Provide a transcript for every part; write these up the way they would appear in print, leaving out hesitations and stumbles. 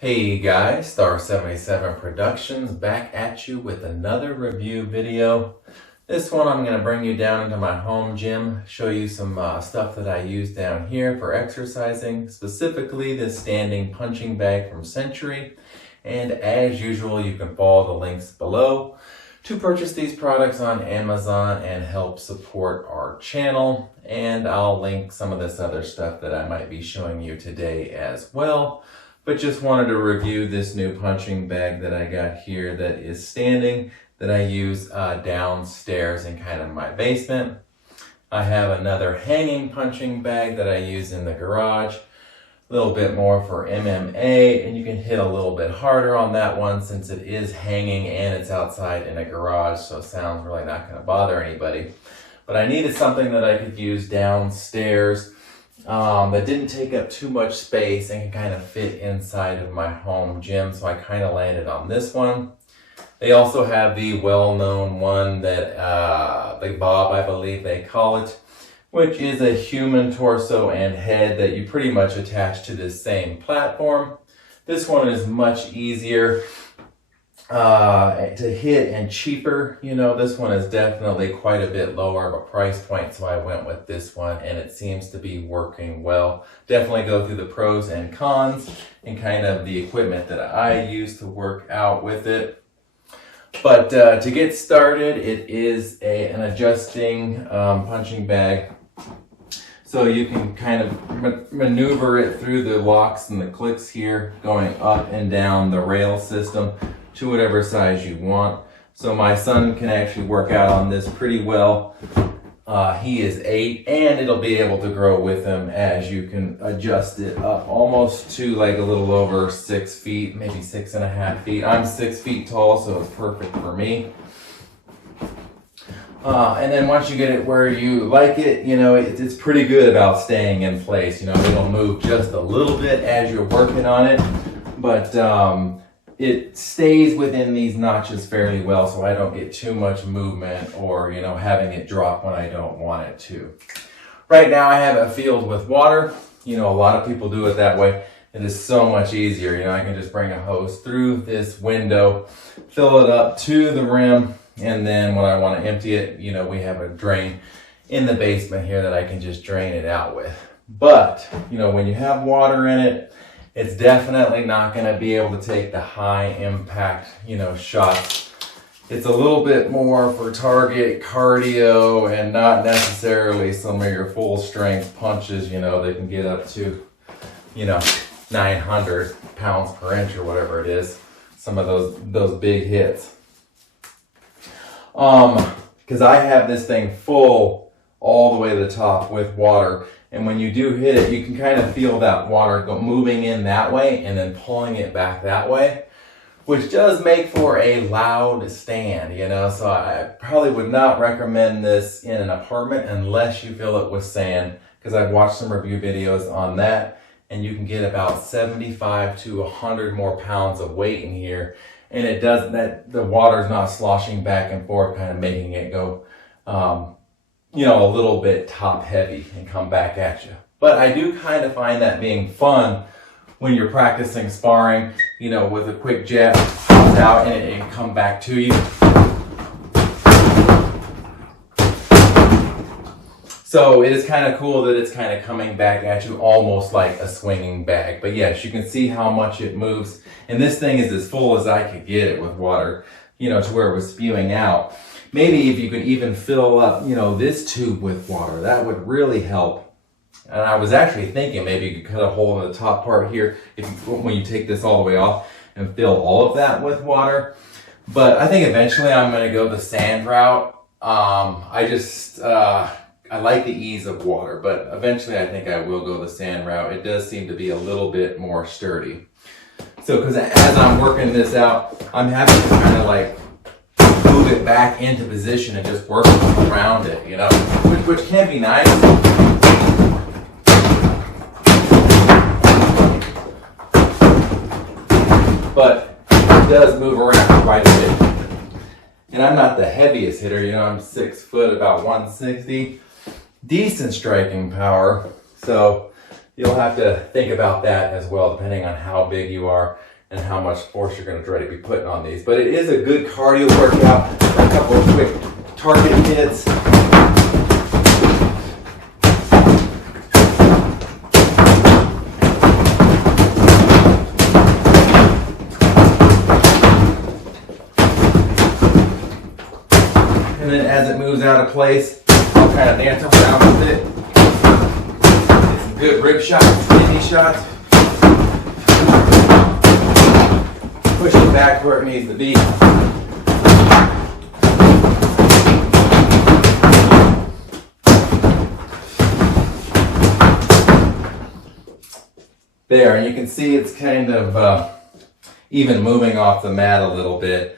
Hey guys, Star77 Productions back at you with another review video. This one I'm going to bring you down into my home gym, show you some stuff that I use down here for exercising, specifically this standing punching bag from Century. And as usual, you can follow the links below to purchase these products on Amazon and help support our channel. And I'll link some of this other stuff that I might be showing you today as well. But just wanted to review this new punching bag that I got here that is standing, that I use downstairs in kind of my basement. I have another hanging punching bag that I use in the garage, a little bit more for MMA, and you can hit a little bit harder on that one since it is hanging and it's outside in a garage, so sound's really not going to bother anybody. But I needed something that I could use downstairs that didn't take up too much space and can kind of fit inside of my home gym, so I kind of landed on this one. They also have the well-known one that the Bob, I believe they call it, which is a human torso and head that you pretty much attach to this same platform. This one is much easier to hit and cheaper. You know, this one is definitely quite a bit lower of a price point, so I went with this one and it seems to be working well. Definitely go through the pros and cons and kind of the equipment that I use to work out with it. But to get started, it is an adjusting punching bag. So you can kind of maneuver it through the locks and the clicks here, going up and down the rail system to whatever size you want. So my son can actually work out on this pretty well. He is 8 and it'll be able to grow with him as you can adjust it up almost to like a little over 6 feet, maybe 6.5 feet. I'm 6 feet tall, so it's perfect for me. And then once you get it where you like it, you know, it's pretty good about staying in place. You know, it'll move just a little bit as you're working on it, but it stays within these notches fairly well, so I don't get too much movement or, you know, having it drop when I don't want it to. Right now I have it filled with water. You know, a lot of people do it that way. It is so much easier. You know, I can just bring a hose through this window, fill it up to the rim, and then when I want to empty it, you know, we have a drain in the basement here that I can just drain it out with. But, you know, when you have water in it, it's definitely not going to be able to take the high impact, you know, shots. It's a little bit more for target cardio and not necessarily some of your full strength punches, you know, they can get up to, you know, 900 pounds per inch or whatever it is. Some of those big hits. Because I have this thing full all the way to the top with water. And when you do hit it, you can kind of feel that water moving in that way and then pulling it back that way, which does make for a loud stand, you know. So I probably would not recommend this in an apartment unless you fill it with sand, because I've watched some review videos on that, and you can get about 75 to 100 more pounds of weight in here. And it does that, the water's not sloshing back and forth, kind of making it go, you know, a little bit top heavy and come back at you. But I do kind of find that being fun when you're practicing sparring, you know, with a quick jab out and it can come back to you. So it is kind of cool that it's kind of coming back at you almost like a swinging bag. But yes, you can see how much it moves. And this thing is as full as I could get it with water, you know, to where it was spewing out. Maybe if you could even fill up, you know, this tube with water, that would really help. And I was actually thinking maybe you could cut a hole in the top part here when you take this all the way off and fill all of that with water. But I think eventually I'm going to go the sand route. I like the ease of water, but eventually I think I will go the sand route. It does seem to be a little bit more sturdy. So, because as I'm working this out, I'm having to kind of like move it back into position and just work around it, you know, which can be nice. But it does move around quite a bit. And I'm not the heaviest hitter, you know, I'm 6 foot, about 160. Decent striking power. So, you'll have to think about that as well, depending on how big you are and how much force you're going to try to be putting on these. But it is a good cardio workout. A couple of quick target hits. And then as it moves out of place, I'll kind of dance around with it. Get some good rib shots, kidney shots. Push it back where it needs to be. There, and you can see it's kind of even moving off the mat a little bit.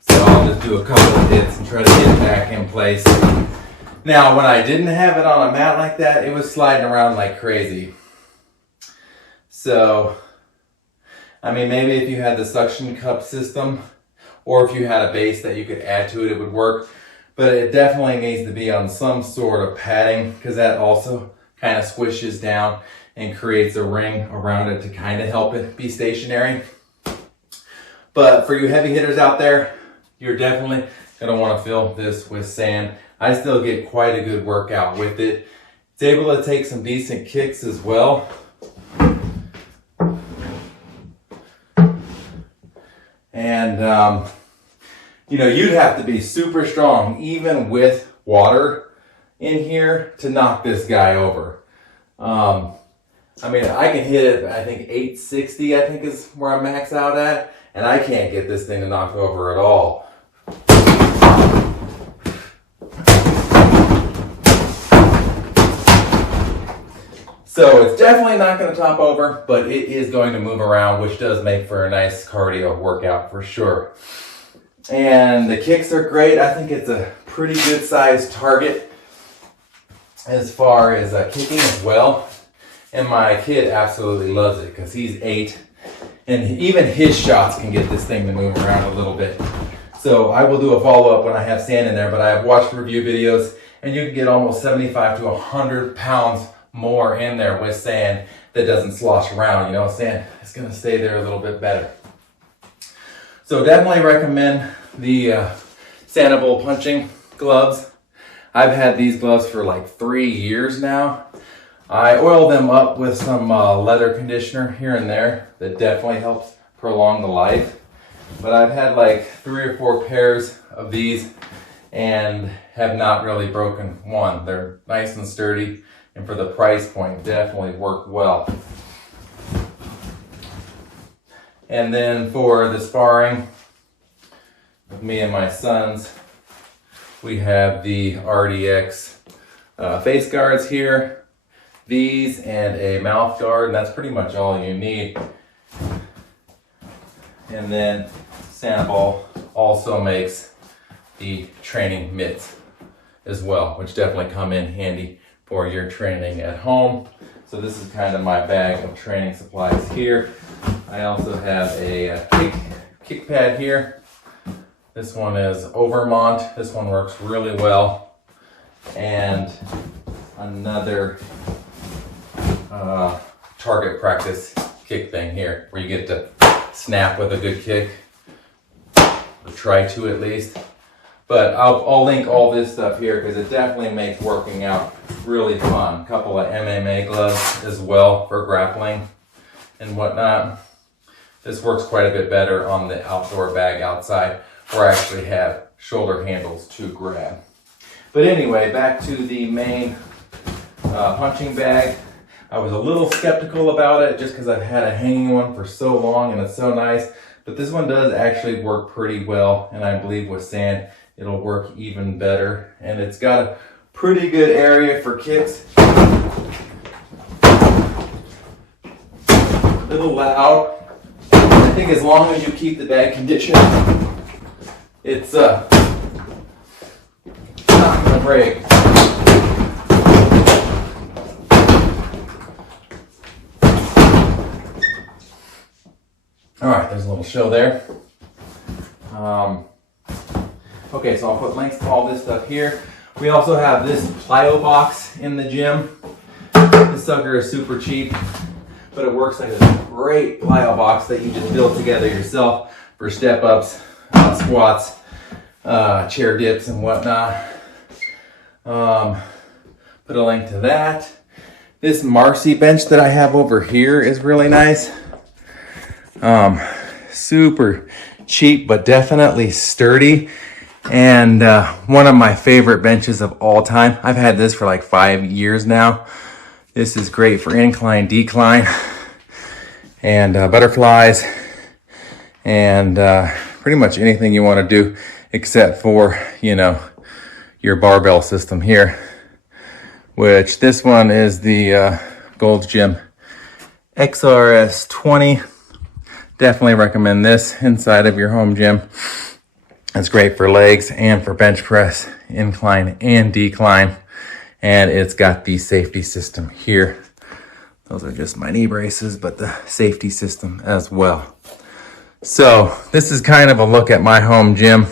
So I'll just do a couple of hits and try to get it back in place. Now, when I didn't have it on a mat like that, it was sliding around like crazy. So, I mean, maybe if you had the suction cup system, or if you had a base that you could add to it, it would work. But it definitely needs to be on some sort of padding, because that also kind of squishes down and creates a ring around it to kind of help it be stationary. But for you heavy hitters out there, you're definitely going to want to fill this with sand. I still get quite a good workout with it. It's able to take some decent kicks as well. And, you know, you'd have to be super strong, even with water in here, to knock this guy over. I mean, I can hit it, I think 860, I think is where I'm maxed out at, and I can't get this thing to knock over at all. So it's definitely not going to top over, but it is going to move around, which does make for a nice cardio workout for sure. And the kicks are great. I think it's a pretty good sized target as far as kicking as well. And my kid absolutely loves it because he's 8. And even his shots can get this thing to move around a little bit. So I will do a follow-up when I have sand in there, but I have watched review videos and you can get almost 75 to 100 pounds more in there with sand that doesn't slosh around. You know, sand is going to stay there a little bit better. So definitely recommend the Sandable punching gloves. I've had these gloves for like 3 years now. I oil them up with some leather conditioner here and there. That definitely helps prolong the life. But I've had like 3 or 4 pairs of these and have not really broken one. They're nice and sturdy, and for the price point, definitely work well. And then for the sparring with me and my sons, we have the RDX face guards here. These and a mouth guard, and that's pretty much all you need. And then Sandable also makes the training mitts as well, which definitely come in handy for your training at home. So this is kind of my bag of training supplies here. I also have a kick pad here. This one is Overmont. This one works really well. And another target practice kick thing here, where you get to snap with a good kick, or try to at least. But I'll link all this stuff here because it definitely makes working out really fun. A couple of MMA gloves as well for grappling and whatnot. This works quite a bit better on the outdoor bag outside, where I actually have shoulder handles to grab. But anyway, back to the main punching bag. I was a little skeptical about it just because I've had a hanging one for so long and it's so nice. But this one does actually work pretty well, and I believe with sand it'll work even better. And it's got a pretty good area for kicks. A little loud. I think as long as you keep the bag conditioned, it's not gonna break. All right, there's a little show there. Okay, so I'll put links to all this stuff here. We also have this plyo box in the gym. This sucker is super cheap, but it works like a great plyo box that you just build together yourself for step ups, squats, chair dips and whatnot. Put a link to that. This Marcy bench that I have over here is really nice. Super cheap, but definitely sturdy. And one of my favorite benches of all time. I've had this for like 5 years now. This is great for incline, decline, and butterflies, and pretty much anything you want to do except for, you know, your barbell system here, which this one is the Gold's Gym XRS 20. Definitely recommend this inside of your home gym. It's great for legs and for bench press, incline and decline. And it's got the safety system here. Those are just my knee braces, but the safety system as well. So this is kind of a look at my home gym.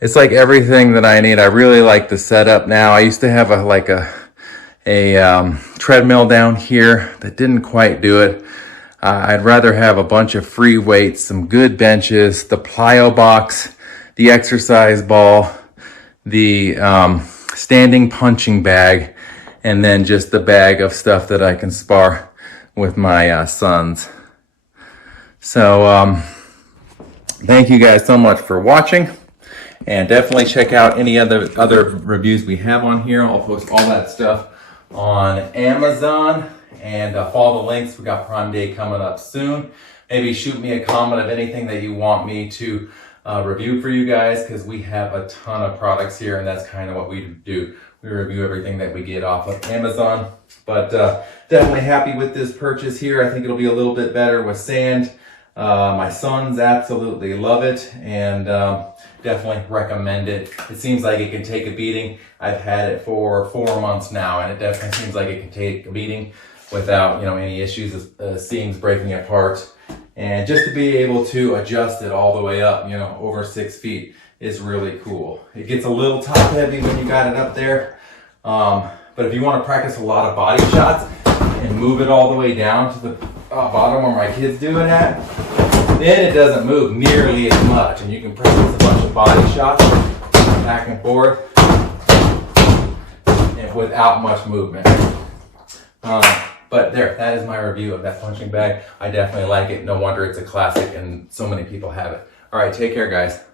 It's like everything that I need. I really like the setup now. I used to have a treadmill down here that didn't quite do it. I'd rather have a bunch of free weights, some good benches, the plyo box, the exercise ball, the standing punching bag, and then just the bag of stuff that I can spar with my sons. So thank you guys so much for watching, and definitely check out any other reviews we have on here. I'll post all that stuff on Amazon, and follow the links. We got Prime Day coming up soon. Maybe shoot me a comment of anything that you want me to review for you guys, because we have a ton of products here, and that's kind of what we do. We review everything that we get off of Amazon. But definitely happy with this purchase here. I think it'll be a little bit better with sand. My sons absolutely love it, and definitely recommend it. It seems like it can take a beating. I've had it for 4 months now, and it definitely seems like it can take a beating without, you know, any issues, seams breaking apart. And just to be able to adjust it all the way up, you know, over 6 feet is really cool. It gets a little top heavy when you got it up there. But if you want to practice a lot of body shots and move it all the way down to the bottom where my kids do it at, then it doesn't move nearly as much, and you can practice a bunch of body shots back and forth and without much movement. But there, that is my review of that punching bag. I definitely like it. No wonder it's a classic and so many people have it. All right, take care, guys.